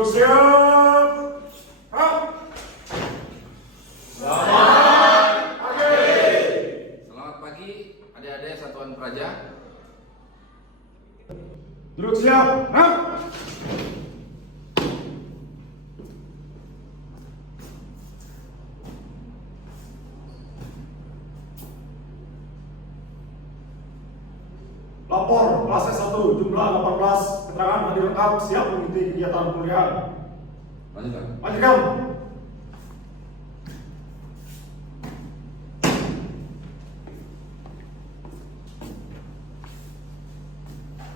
Duduk siap. Up. Selamat pagi. Selamat pagi adik-adik Satuan Praja. Duduk siap. Up. Lapor kelas S1 jumlah 18, keterangan hadir lengkap siap mengikuti kegiatan kuliah. Lanjutkan. Lanjutkan.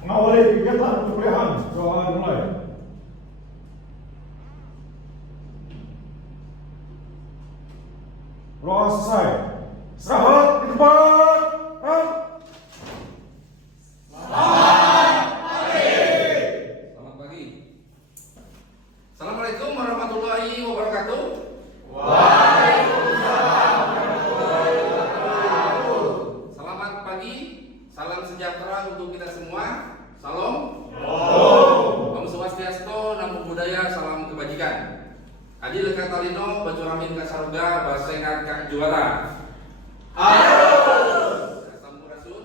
Mengawali kegiatan perkuliahan, doa dimulai. Doa selesai. Istirahat di tempat. Up. Selamat pagi. Assalamualaikum warahmatullahi wabarakatuh. Selamat pagi. Salam sejahtera untuk kita semua. Salam. Om Swastiastu, Namo Buddhaya, salam kebajikan. Adi Leka Talino, Bacuramin Kasaruga, Basengat Kak Juara. Sampurasun.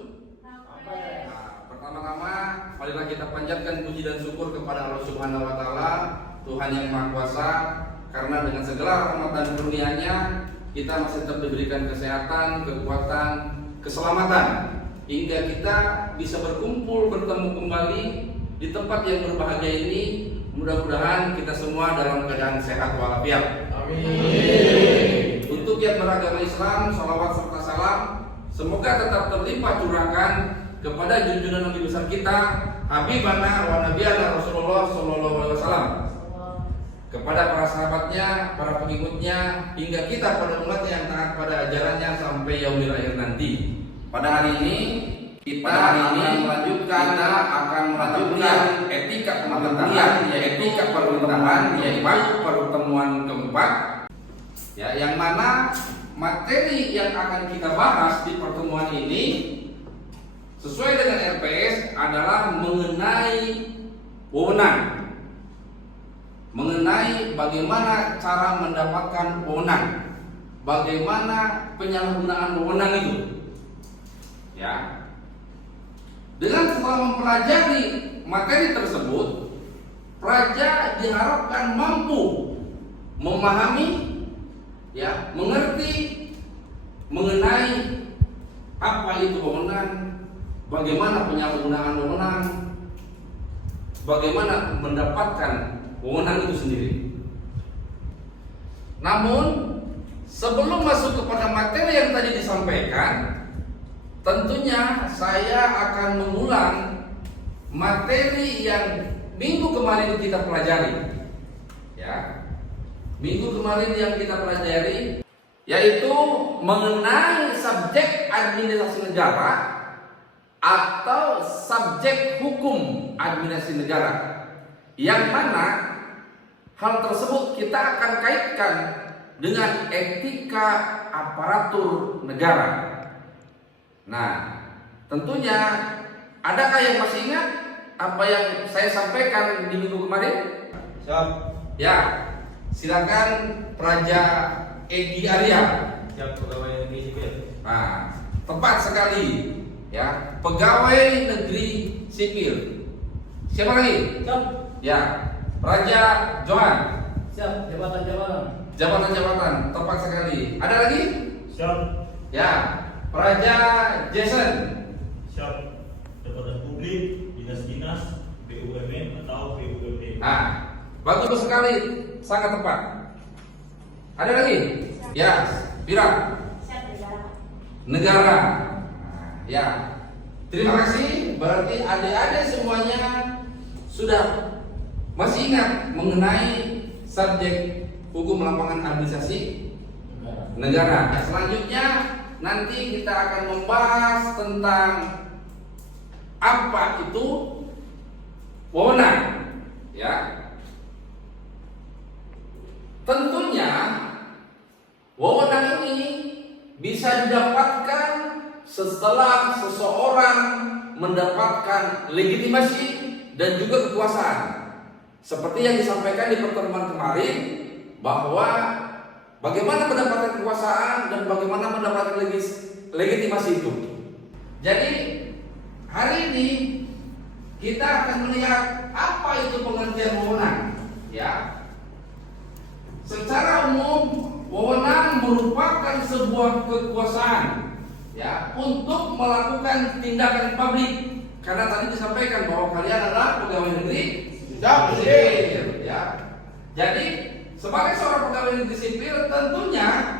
Pertama-tama, marilah kita panjatkan puji dan syukur kepada Allah Subhanahu wa Ta'ala, Tuhan yang Maha Kuasa, karena dengan segala rahmat dan karunia-Nya kita masih tetap diberikan kesehatan, kekuatan, keselamatan, hingga kita bisa berkumpul bertemu kembali di tempat yang berbahagia ini. Mudah-mudahan kita semua dalam keadaan sehat walafiat. Amin. Untuk yang beragama Islam, salawat serta salam semoga tetap terlimpah curahkan kepada junjungan Nabi besar kita, Habibana wa Nabiyana Rasulullah Sallallahu Alaihi Wasallam, kepada para sahabatnya, para pengikutnya, hingga kita pada umatnya yang taat pada ajarannya sampai yaumil akhir nanti. Pada hari ini kita akan melanjutkan etika pemerintahan, etika pemerintahan, yaitu pertemuan keempat, ya, yang mana materi yang akan kita bahas di pertemuan ini sesuai dengan RPS adalah mengenai wewenang, mengenai bagaimana cara mendapatkan wewenang, bagaimana penyalahgunaan wewenang itu, ya. Dengan setelah mempelajari materi tersebut, praja diharapkan mampu memahami, ya, mengerti mengenai apa itu wewenang, bagaimana penyalahgunaan wewenang, bagaimana mendapatkan wewenang itu sendiri. Namun sebelum masuk kepada materi yang tadi disampaikan, tentunya saya akan mengulang materi yang minggu kemarin kita pelajari, ya. Minggu kemarin yang kita pelajari yaitu mengenai subjek administrasi negara atau subjek hukum administrasi negara, yang mana hal tersebut kita akan kaitkan dengan etika aparatur negara. Nah, tentunya adakah yang masih ingat apa yang saya sampaikan di minggu kemarin? Siap. Ya, silakan Praja Egi Arya. Siap, pegawai negeri sipil. Nah, tepat sekali, ya, pegawai negeri sipil. Siapa lagi? Siap. Ya, Praja Johan. Siap, jabatan-jabatan. Jabatan-jabatan, tepat sekali. Ada lagi? Siap. Ya, Praja Jason. Siap, jabatan publik, dinas-dinas, BUMN atau BUMD. Nah, bagus sekali, sangat tepat. Ada lagi? Ya, Bira. Negara. Nah, ya, terima kasih. Berarti adik-adik semuanya sudah masih ingat mengenai subjek hukum lapangan administrasi negara. Nah, selanjutnya nanti kita akan membahas tentang apa itu wewenang, ya. Tentunya wewenang ini bisa didapatkan setelah seseorang mendapatkan legitimasi dan juga kekuasaan. Seperti yang disampaikan di pertemuan kemarin, bahwa bagaimana mendapatkan kekuasaan dan bagaimana mendapatkan legitimasi itu. Jadi hari ini kita akan melihat apa itu pengertian wewenang. Ya, secara umum wewenang merupakan sebuah kekuasaan, ya, untuk melakukan tindakan publik. Karena tadi disampaikan bahwa kalian adalah pegawai negeri sipil, ya. Jadi sebagai seorang pegawai negeri sipil tentunya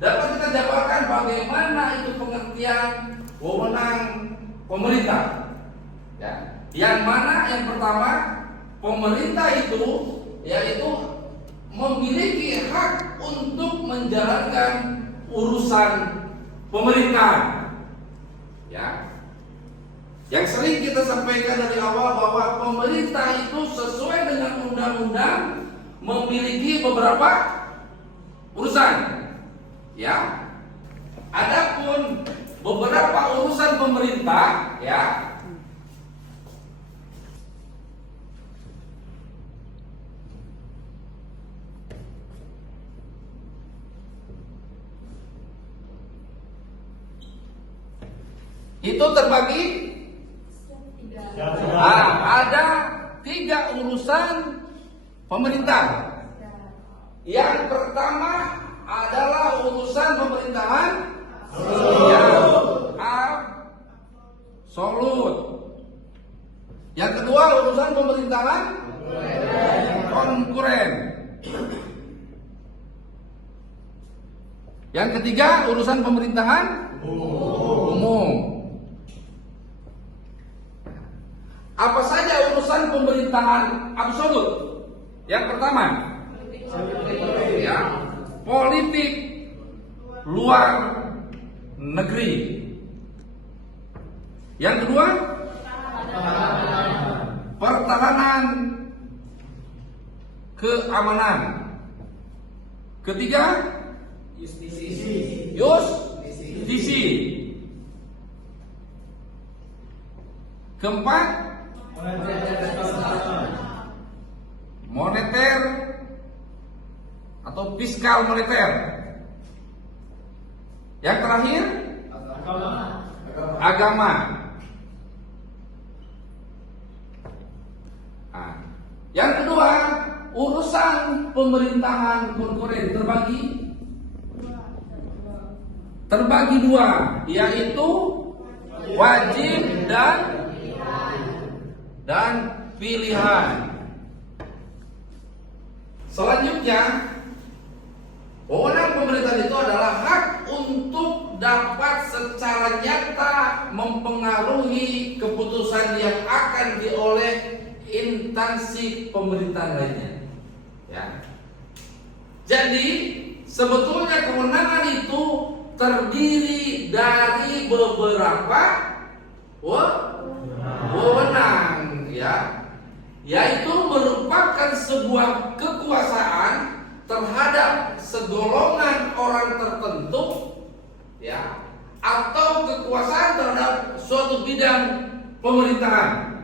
dapat kita jabarkan bagaimana itu pengertian wewenang pemerintah. Ya. Yang mana yang pertama, pemerintah itu yaitu memiliki hak untuk menjalankan urusan pemerintah. Ya. Yang sering kita sampaikan dari awal bahwa pemerintah itu sesuai dengan undang-undang memiliki beberapa urusan. Ya. Adapun beberapa urusan pemerintah, ya, itu terbagi ada 3 urusan pemerintah. Yang pertama adalah urusan pemerintahan absolut. Yang kedua urusan pemerintahan konkuren. Yang ketiga urusan pemerintahan umum. Apa saja urusan pemerintahan absolut? Yang pertama, ya, politik luar negeri. Yang kedua, pertahanan keamanan. Ketiga, justisi. Keempat, moneter atau fiskal moneter. Yang terakhir, agama. Nah, yang kedua, urusan pemerintahan konkuren terbagi 2, yaitu wajib dan pilihan. Selanjutnya, wewenang pemerintahan itu adalah hak untuk dapat secara nyata mempengaruhi keputusan yang akan dioleh instansi pemerintahan lainnya. Ya. Jadi sebetulnya kewenangan itu terdiri dari beberapa wewenang, ya, yaitu merupakan sebuah kekuasaan terhadap segolongan orang tertentu, ya, atau kekuasaan terhadap suatu bidang pemerintahan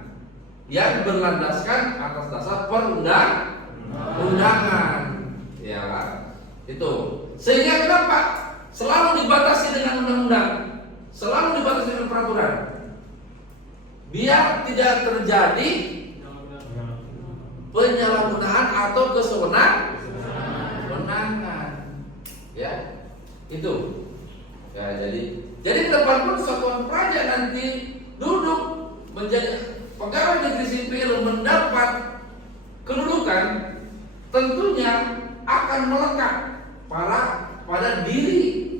yang berlandaskan atas dasar perundang-undangan, ya, itu. Sehingga kenapa selalu dibatasi dengan undang-undang, selalu dibatasi dengan peraturan, biar tidak terjadi penyalahgunaan atau kewenangan, ya, itu. Ya, jadi ke depan pun satuan praja nanti duduk menjadi pegawai negeri sipil mendapat kedudukan, tentunya akan melekat pada diri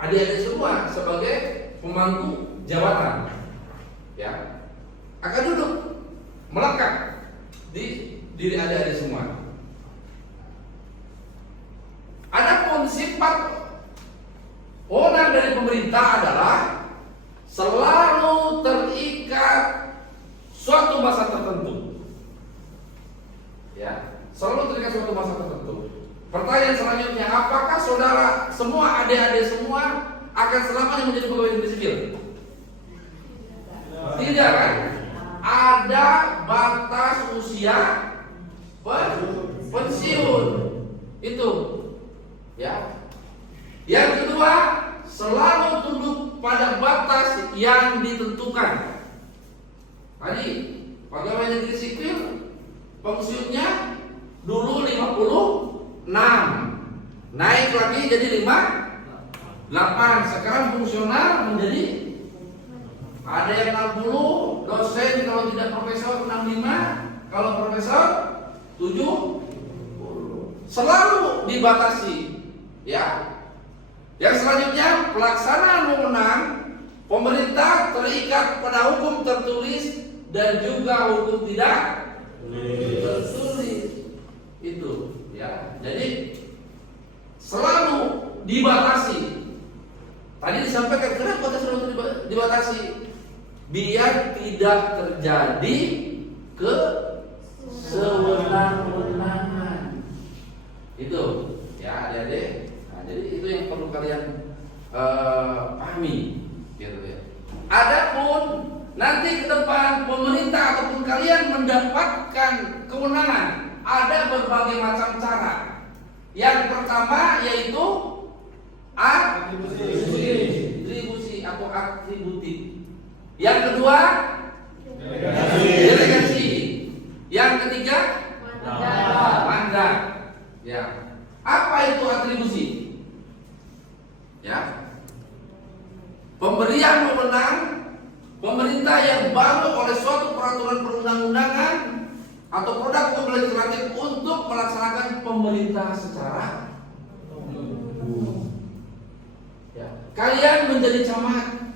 adik-adik semua sebagai pemangku jabatan, ya, akan duduk melekat di diri adik-adik semua. Adapun sifat wewenang dari pemerintah adalah selalu terikat suatu masa tertentu, ya, selalu terikat suatu masa tertentu. Pertanyaan selanjutnya, apakah saudara semua, adik-adik semua akan selamanya menjadi pegawai negeri sipil? Tidak, kan? Ada batas usia pensiun. Itu. Ya. Yang kedua, selalu tunduk pada batas yang ditentukan. Tadi pegawai negeri sipil pensiunnya dulu 56, naik lagi jadi 58. Sekarang fungsional menjadi ada yang 60, dosen kalau tidak profesor 65, kalau profesor 70. Selalu dibatasi, ya. Yang selanjutnya, pelaksanaan wewenang pemerintah terikat pada hukum tertulis dan juga hukum tidak tertulis. Itu, ya. Jadi selalu dibatasi. Tadi disampaikan kenapa selalu dibatasi? Biar tidak terjadi kesewenang-wenangan. Itu, ya, adik-adik. Nah, jadi itu yang perlu kalian pahami, gitu ya. Adapun nanti ke depan pemerintah ataupun kalian mendapatkan kewenangan, ada berbagai macam cara. Yang pertama yaitu atribusi atau atributif. Yang kedua delegasi. Yang ketiga mandat. Ya. Apa itu atribusi? Ya. Pemberian wewenang pemerintah yang baru oleh suatu peraturan perundang-undangan atau produk hukum legislatif untuk melaksanakan pemerintah secara umum. Ya. Kalian menjadi camat,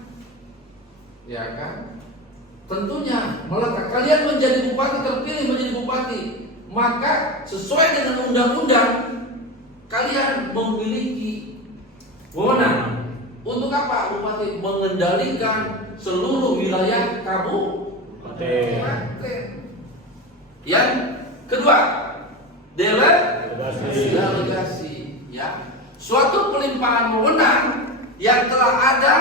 ya kan? Tentunya melekat. Kalian menjadi bupati, terpilih menjadi bupati, maka sesuai dengan undang-undang kalian memiliki wewenang untuk apa? Bupati mengendalikan seluruh wilayah kabupaten. Yang kedua, delegasi, ya. Suatu pelimpahan wewenang yang telah ada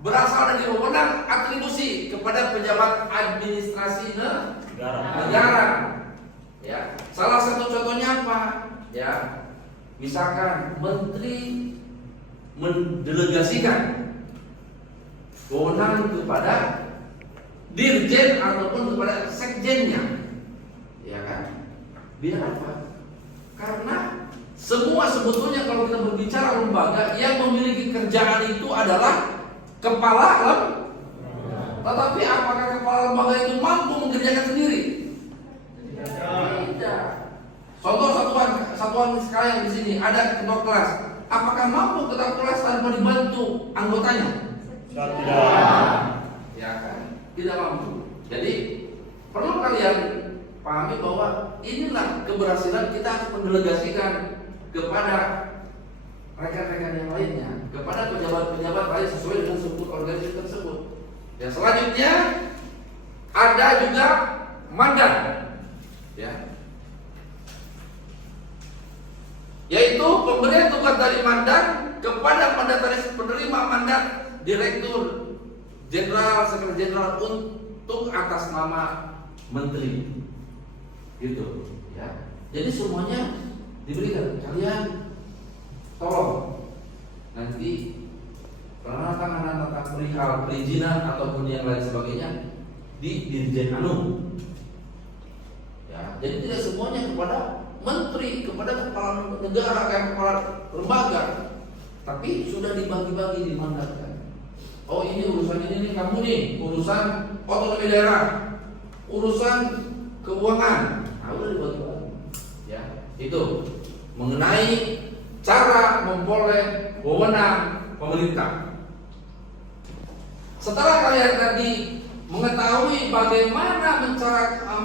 berasal dari wewenang atribusi kepada pejabat administrasi negara. Ya. Salah satu contohnya apa? Ya. Misalkan menteri mendelegasikan wewenang kepada dirjen ataupun kepada sekjennya, ya kan? Biar apa? Karena semua sebetulnya kalau kita berbicara lembaga yang memiliki kerjaan itu adalah kepala lembaga. Tetapi apakah kepala lembaga itu mampu mengerjakan sendiri? Tidak. Contoh satuan sekalian di sini ada ketua kelas. Apakah mampu ketua kelas tanpa dibantu anggotanya? Tidak. Ya kan? Tidak mampu. Jadi perlu kalian pahami bahwa inilah keberhasilan kita harus mendelegasikan kepada rekan-rekan yang lainnya, kepada pejabat-pejabat lain sesuai dengan struktur organisasi tersebut. Dan selanjutnya ada juga mandat, ya, yaitu pemberian tugas dari mandat kepada mandataris penerima mandat direktur jenderal, sekretaris jenderal untuk atas nama menteri, gitu, ya. Jadi semuanya diberikan. Kalian tolong nanti penandatanganan tentang perihal perizinan ataupun yang lain sebagainya di Dirjen Anu. Ya, jadi tidak semuanya kepada menteri, kepada kepala negara, kepala lembaga, tapi sudah dibagi-bagi, dimandatkan. Oh, ini urusan ini nih, kamu nih urusan otonomi daerah, urusan keuangan, udah dibagi-bagi. Ya, itu mengenai cara memperoleh wewenang pemerintah. Setelah kalian tadi mengetahui bagaimana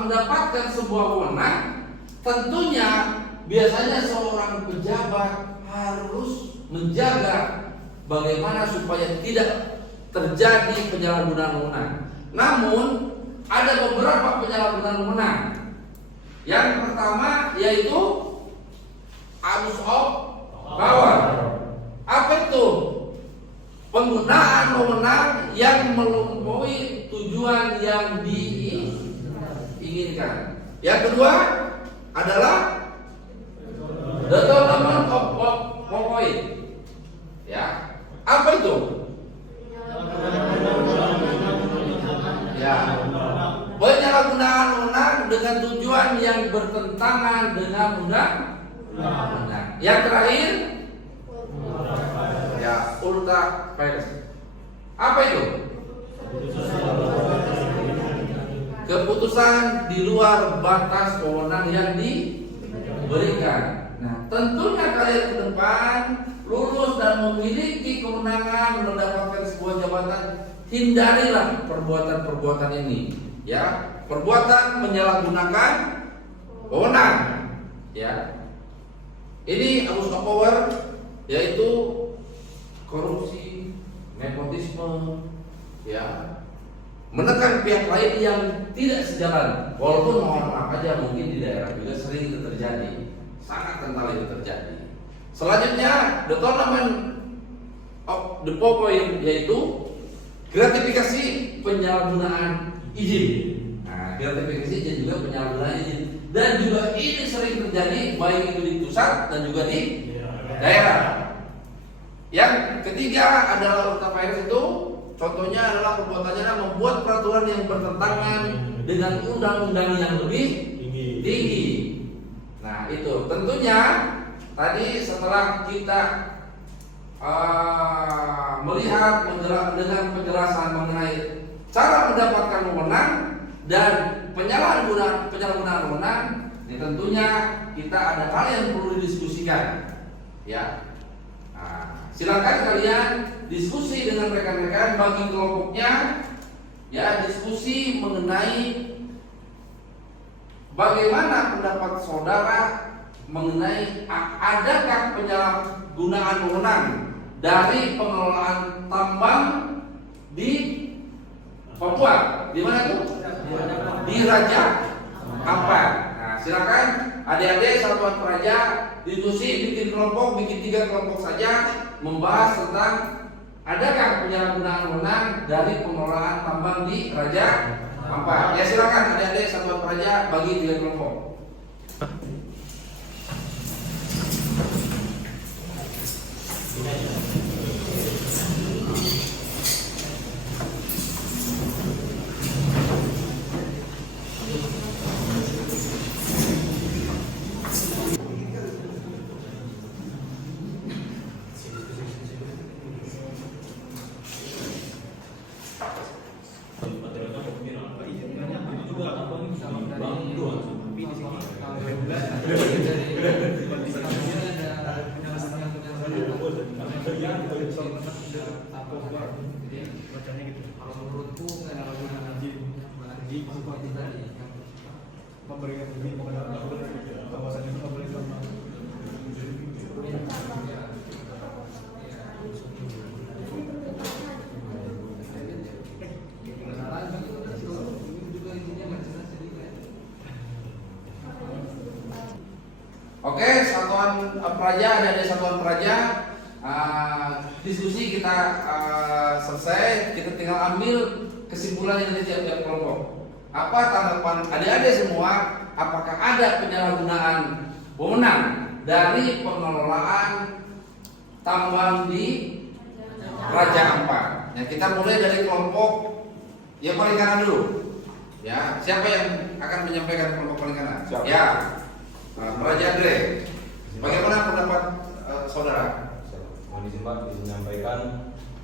mendapatkan sebuah wewenang, tentunya biasanya seorang pejabat harus menjaga bagaimana supaya tidak terjadi penyalahgunaan wewenang. Namun ada beberapa penyalahgunaan wewenang. Yang pertama yaitu abuse of power. Apa itu? Penggunaan wewenang yang melampaui tujuan yang diinginkan. Yang kedua, adalah the tournament of point. Ya, apa itu? Ya, penyalahgunaan wewenang dengan tujuan yang bertentangan dengan undang-undang. Yang terakhir, ya, ultra vires. Apa itu? Keputusan di luar batas wewenang yang diberikan. Nah, tentunya kalian ke depan lulus dan memiliki kewenangan mendapatkan sebuah jabatan, hindarilah perbuatan-perbuatan ini. Ya, perbuatan menyalahgunakan wewenang. Ya, ini abuse of power, yaitu korupsi, nepotisme, ya, menekan pihak lain yang tidak sejalan. Walaupun mohon maaf aja, mungkin di daerah juga sering itu terjadi, sangat kental itu terjadi. Selanjutnya, the tournament of the point, yaitu gratifikasi penyalahgunaan izin. Nah, gratifikasi izin juga penyalahgunaan izin, dan juga ini sering terjadi baik itu di pusat dan juga di daerah. Yang ketiga adalah ultra vires itu. Contohnya adalah perbuatannya membuat peraturan yang bertentangan dengan undang-undang yang lebih tinggi. Nah, itu tentunya tadi setelah kita melihat dengan penjelasan mengenai cara mendapatkan wewenang dan penyalahgunaan wewenang, ini tentunya kita ada hal yang perlu didiskusikan. Ya, nah, silakan kalian diskusi dengan rekan-rekan bagi kelompoknya, ya, diskusi mengenai bagaimana pendapat saudara mengenai adakah penyalahgunaan wewenang dari pengelolaan tambang di Papua. Di mana tuh? Di Raja Ampat. Nah, silakan adik-adik Satuan Praja diskusi, bikin kelompok, bikin 3 kelompok saja, membahas tentang adakah penyalahgunaan wewenang dari pengelolaan tambang di Raja Ampat. Ya, silakan adik-adik Satuan Praja bagi 3 kelompok. Memberikan izin kepada kawasan itu nggak boleh sama. Oke, Satuan Praja, ada Satuan Praja, diskusi kita selesai. Kita tinggal ambil kesimpulan dari tiap-tiap kelompok. Apa tanggapan adik-adik semua? Apakah ada penyalahgunaan wewenang dari pengelolaan tambang di Raja Ampat? Ya, kita mulai dari kelompok yang paling kanan dulu. Ya, siapa yang akan menyampaikan kelompok paling kanan? Siapa? Ya, Raja Andre. Bagaimana pendapat saudara? Mohon izin Pak, menyampaikan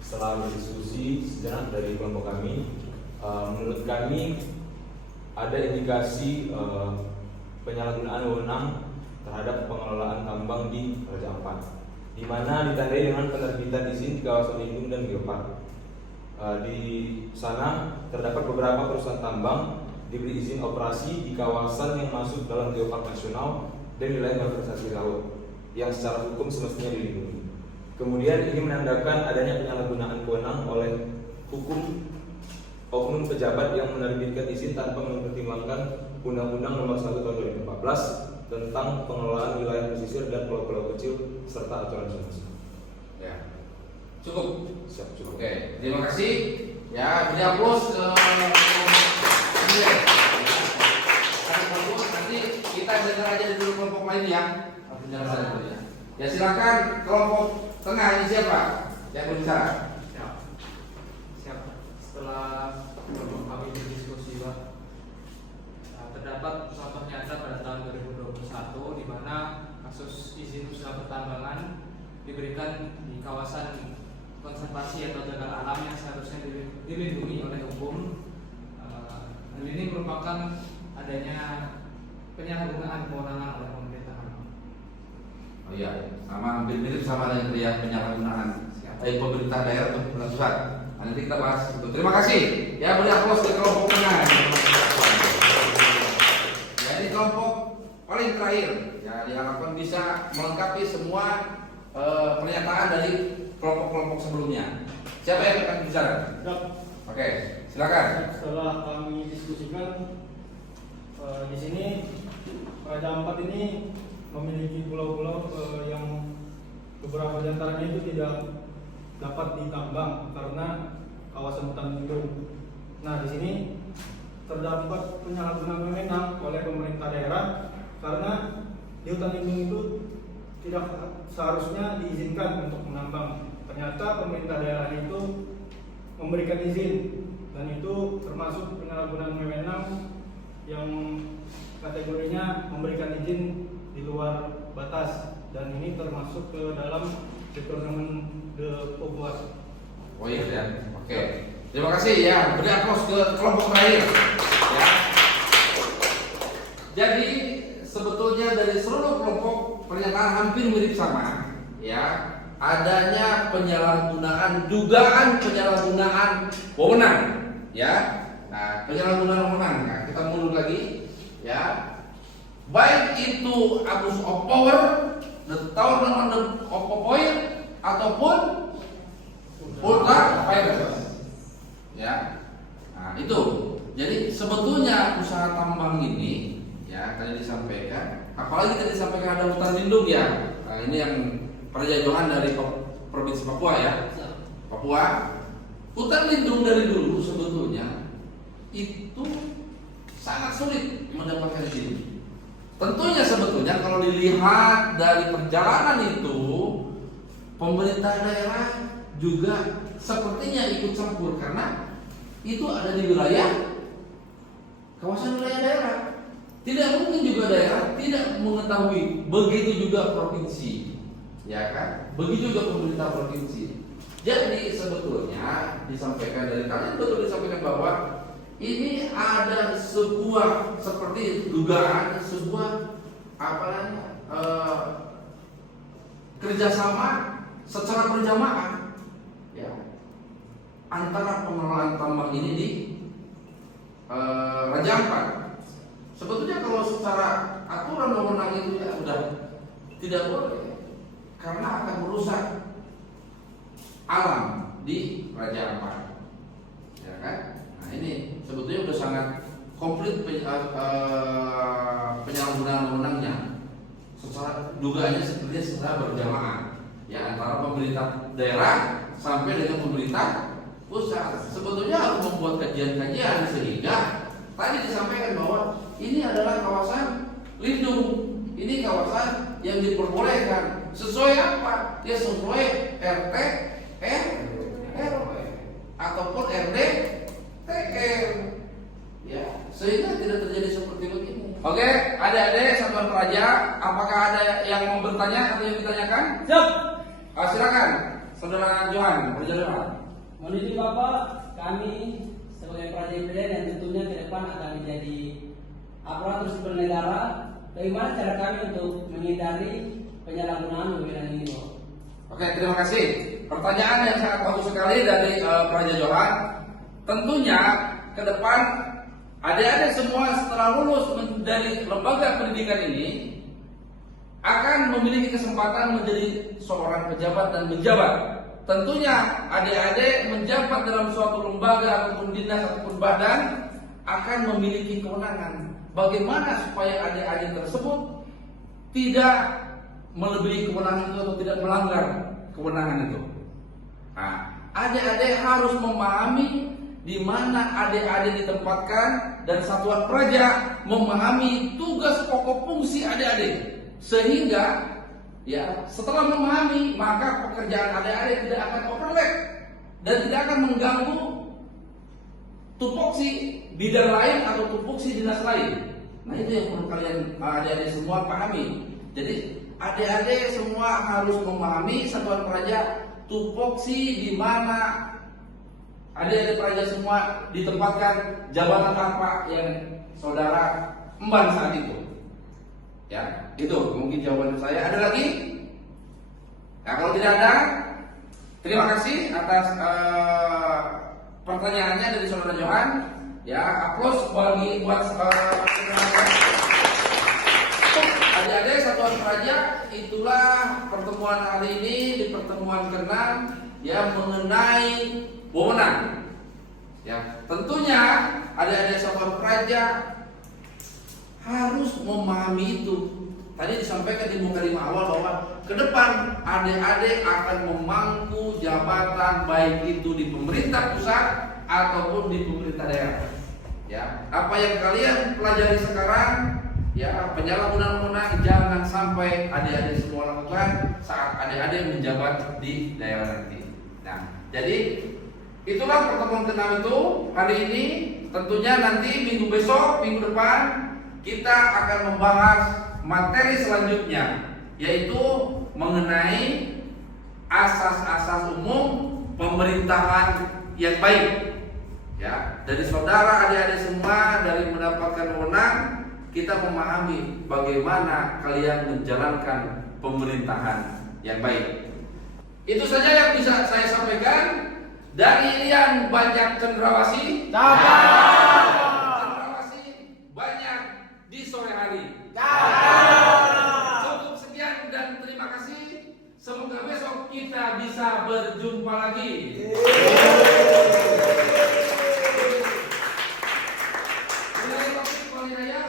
setelah berdiskusi sejenak dari kelompok kami, menurut kami ada indikasi penyalahgunaan wewenang terhadap pengelolaan tambang di Raja Ampat, di mana ditandai dengan penerbitan izin di kawasan lindung dan geopark. Di sana terdapat beberapa perusahaan tambang diberi izin operasi di kawasan yang masuk dalam geopark nasional dan wilayah konservasi laut yang secara hukum semestinya dilindungi. Kemudian ini menandakan adanya penyalahgunaan wewenang oleh oknum pejabat yang menerbitkan izin tanpa mempertimbangkan Undang-Undang Nomor 1 Tahun 2014 tentang pengelolaan wilayah pesisir dan pulau-pulau kecil serta aturan zonasi. Ya, cukup. Siap, cukup. Oke, terima kasih. Ya, beri aplaus ke nanti kita dengar aja dulu kelompok lain ya. Penjelasan dulu ya. Ya silakan kelompok tengah ini siapa yang berbicara? Siap. Setelah kami berdiskusi, Pak, terdapat contoh nyata pada tahun 2021 di mana kasus izin usaha pertambangan diberikan di kawasan konservasi atau cagar alam yang seharusnya dilindungi oleh hukum. Hal ini merupakan adanya penyalahgunaan kewenangan oleh pemerintah. Oh iya, sama hampir mirip sama dengan yang penyalahgunaan baik pemerintah daerah atau pemerintah pusat. Nah, nanti kita bahas itu. Terima kasih. Ya, beri aplaus ke kelompok tengah. Jadi kelompok paling terakhir ya diharapkan bisa melengkapi semua pernyataan dari kelompok-kelompok sebelumnya. Siapa yang akan bicara? Oke, silakan. Setelah kami diskusikan di sini Raja Ampat ini memiliki pulau-pulau yang beberapa di antaranya itu tidak dapat ditambang karena kawasan hutan lindung. Nah, di sini terdapat penyalahgunaan wewenang oleh pemerintah daerah karena di hutan lindung itu tidak seharusnya diizinkan untuk menambang. Ternyata pemerintah daerah itu memberikan izin dan itu termasuk penyalahgunaan wewenang yang kategorinya memberikan izin di luar batas dan ini termasuk ke dalam Departemen de Papua. Oh iya ya, oke. Terima kasih ya. Beri aplaus ke kelompok terakhir. Ya. Jadi sebetulnya dari seluruh kelompok pernyataan hampir mirip sama, ya. Adanya penyalahgunaan, dugaan penyalahgunaan wewenang, ya. Nah, penyalahgunaan wewenang. Nah, kita mundur lagi, ya. Baik itu abuse of power, the tournament of oil, ataupun ultra virus, ya. Nah, itu. Jadi sebetulnya usaha tambang ini, ya, tadi disampaikan, apalagi tadi disampaikan ada hutan lindung ya. Nah, ini yang perjajohan dari provinsi Papua ya. Papua, hutan lindung dari dulu sebetulnya itu sangat sulit mendapatkan izin. Tentunya sebetulnya kalau dilihat dari perjalanan itu, pemerintah daerah juga sepertinya ikut campur karena itu ada di wilayah kawasan wilayah daerah. Tidak mungkin juga daerah tidak mengetahui, begitu juga provinsi, ya kan? Begitu juga pemerintah provinsi. Jadi sebetulnya disampaikan dari kalian betul disampaikan bahwa ini ada sebuah seperti dugaan sebuah apa namanya kerjasama secara berjamaah ya antara pengelolaan tambang ini di Raja Ampat. Sebetulnya kalau secara aturan wewenang itu ya sudah tidak boleh karena akan merusak alam di Raja Ampat, ya kan? Nah ini sebetulnya sudah sangat komplit penyalahgunaan wewenangnya. Secara dugaannya sepertinya secara berjamaah, ya antara pemerintah daerah sampai dengan pemerintah pusat. Sebetulnya harus membuat kajian-kajian sehingga tadi disampaikan bahwa ini adalah kawasan lindung, ini kawasan yang diperbolehkan sesuai apa? Ya sesuai RT, RW ataupun RD, TR, ya sehingga tidak terjadi seperti begini. Oke, adik-adik Satuan Praja, apakah ada yang mau bertanya atau yang ditanyakan? Siap. Silakan, Saudara Johan, berjalan. Mohon izin Bapak, kami sebagai Praja Independen yang tentunya ke depan akan menjadi aparatur sipil negara, bagaimana cara kami untuk menghindari penyalahgunaan wewenang ini, Bapak? Oke, terima kasih. Pertanyaan yang sangat bagus sekali dari Praja Johan. Tentunya ke depan adik-adik semua setelah lulus dari lembaga pendidikan ini akan memiliki kesempatan menjadi seorang pejabat dan menjabat. Tentunya adik-adik menjabat dalam suatu lembaga ataupun dinas ataupun badan akan memiliki kewenangan. Bagaimana supaya adik-adik tersebut tidak melebihi kewenangan itu atau tidak melanggar kewenangan itu? Nah, adik-adik harus memahami di mana adik-adik ditempatkan dan Satuan Praja memahami tugas pokok fungsi adik-adik, sehingga ya setelah memahami maka pekerjaan adik-adik tidak akan overlap dan tidak akan mengganggu tupoksi bidang lain atau tupoksi dinas lain. Nah itu yang perlu kalian adik-adik semua pahami. Jadi adik-adik semua harus memahami Satuan Praja tupoksi di mana adik-adik Praja semua ditempatkan, jabatan apa yang saudara emban saat itu. Ya, itu mungkin jawaban saya. Ada lagi? Nah, kalau tidak ada, terima kasih atas pertanyaannya dari saudara Johan. Ya, aplaus buat adik-adik Satuan Praja. Itulah pertemuan hari ini, di pertemuan ke-6 ya mengenai wewenang. Ya, tentunya adik-adik Satuan Praja harus memahami itu. Tadi disampaikan di mukadimah awal bahwa ke depan adik-adik akan memangku jabatan baik itu di pemerintah pusat ataupun di pemerintah daerah. Ya, apa yang kalian pelajari sekarang, ya penyalahgunaan wewenang jangan sampai adik-adik semua lakukan saat adik-adik menjabat di daerah nanti. Nah, jadi itulah pertemuan ke-6 itu hari ini. Tentunya nanti minggu besok, minggu depan kita akan membahas materi selanjutnya, yaitu mengenai asas-asas umum pemerintahan yang baik. Ya, dari saudara adik-adik semua dari mendapatkan wewenang, kita memahami bagaimana kalian menjalankan pemerintahan yang baik. Itu saja yang bisa saya sampaikan. Dari Irian banyak cendrawasih. Cendrawasih banyak di sore hari. Cukup sekian dan terima kasih. Semoga besok kita bisa berjumpa lagi.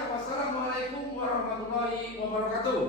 Wassalamualaikum warahmatullahi wabarakatuh.